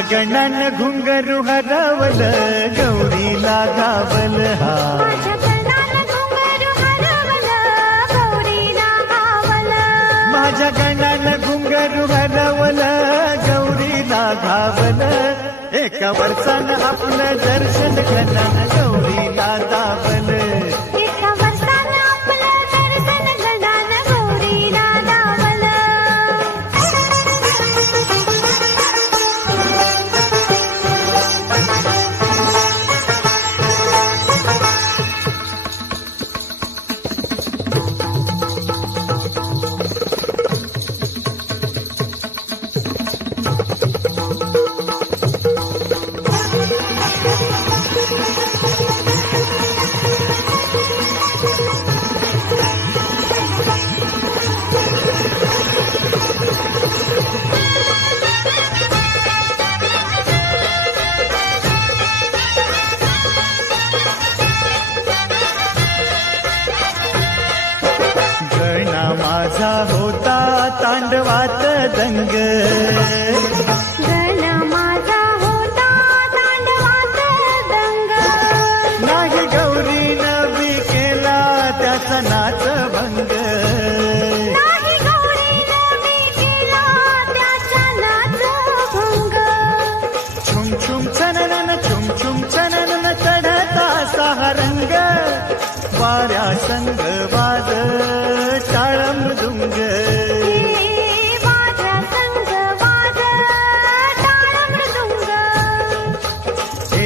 गणान घुंगरू हरवल गौरीला गावल हा माझ्या गणाला घुंगरू हरवलं, गौरीला गावलं. माझ्या गणान घुंगरू हरवल गौरीला घावल एका वर्षानं आपलं दर्शन गणान माझा होता तांडवात दंग. गण माझा होता तांडवात दंग. नाही गौरी नवी केला त्याचा नाच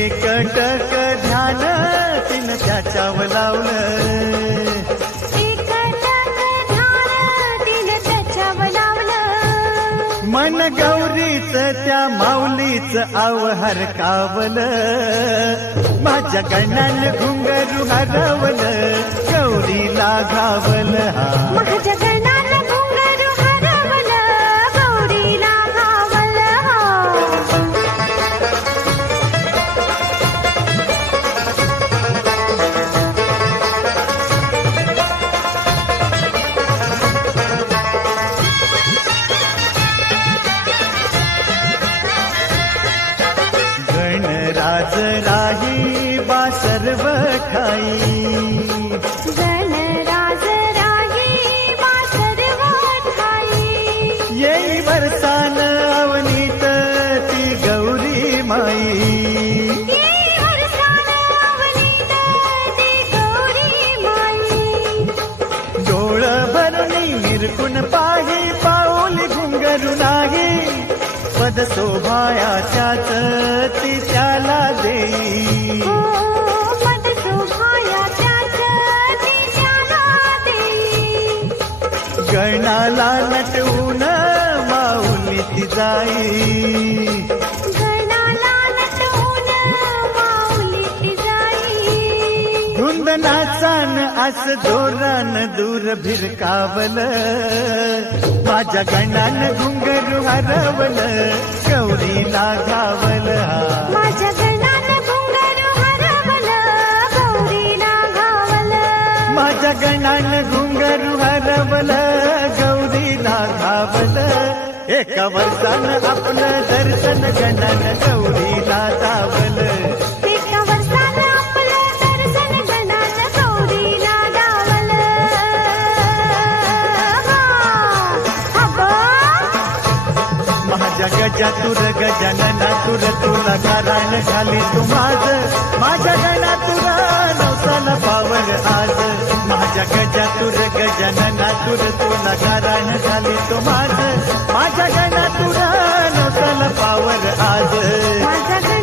एकटक ध्यान तिन त्याच्याव लावलं. मन गौरीच त्या माऊलीच आवहर कावल. माझ्या गणान घुंगरू हरवलं गौरीला घावल राही बा सर्व ठाई. येई वरसान अवनीत ती गौरी माई. येई वरसान अवनीत ती गौरी माई. डोळ भरुनी निरकुन पाही पाऊल घुंगरू नाही. पद शोभायाच्याच ती त्याला गणाला नटवून माऊली ती जाई. नाचान आस जोरान दूर भिरकावल माझ्या गणान घुंगरू हरवल गौरीला घावल माझ्या गणान घुंगरू हरवल गौरीला घावल एका वर्षानं आपलं दर्शन गणान गौरीला माझ्या गजा तुर गजानना तुर तुला गाराण झाली तू माझ. माझ्या गणा तुरा नवसाला पावर आज माझ्या गजा तुर गजानना तुर झाली तो माझ. माझ्या गणातुर तुरा पावर आज.